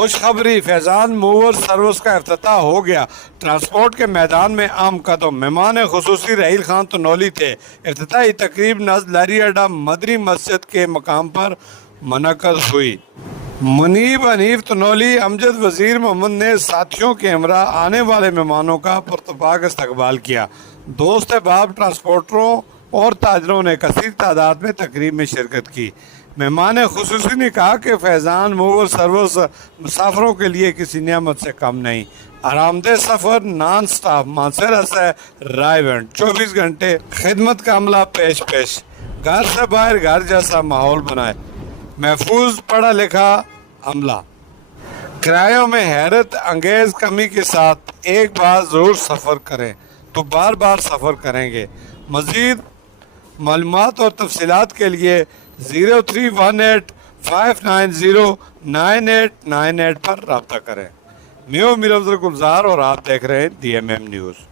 खुशखबरी, Faizan mover service का इफ्तिताह हो गया। ट्रांसपोर्ट के मैदान में अहम कदम। मेहमान खुसूसी रहील खान तनौली थे। इफ्तिताही तकरीब नज़द लारी अड्डा मदरी मस्जिद के मकाम पर मुनक़्क़द हुई। मुनीब हनीफ तनौली अमजद वज़ीर मोहम्मद ने साथियों के हमरा आने वाले मेहमानों का पुरतपाक इस्तकबाल किया। दोस्त अहबाब, ट्रांसपोर्टरों और ताजरों ने कसीर तादाद में तकरीब में शिरकत की। मेहमान खुसूसी ने कहा कि फैज़ान मूवर सर्विस मुसाफरों के लिए किसी नियामत से कम नहीं। आरामदेह सफ़र, नॉन स्टॉप मानसरा से रायवेंट, 24 घंटे खिदमत का अमला पेश पेश। घर से बाहर घर जैसा माहौल बनाए, महफूज पढ़ा लिखा अमला। किरायों में हैरत अंगेज कमी के साथ एक बार ज़रूर सफ़र करें तो बार बार सफ़र करेंगे। मज़ीद मालूमात और तफसीलात के लिए 0318-590-9898 पर रब्ता करें। मैं हूं मीर अफजल गुलजार और आप देख रहे हैं DMM न्यूज़।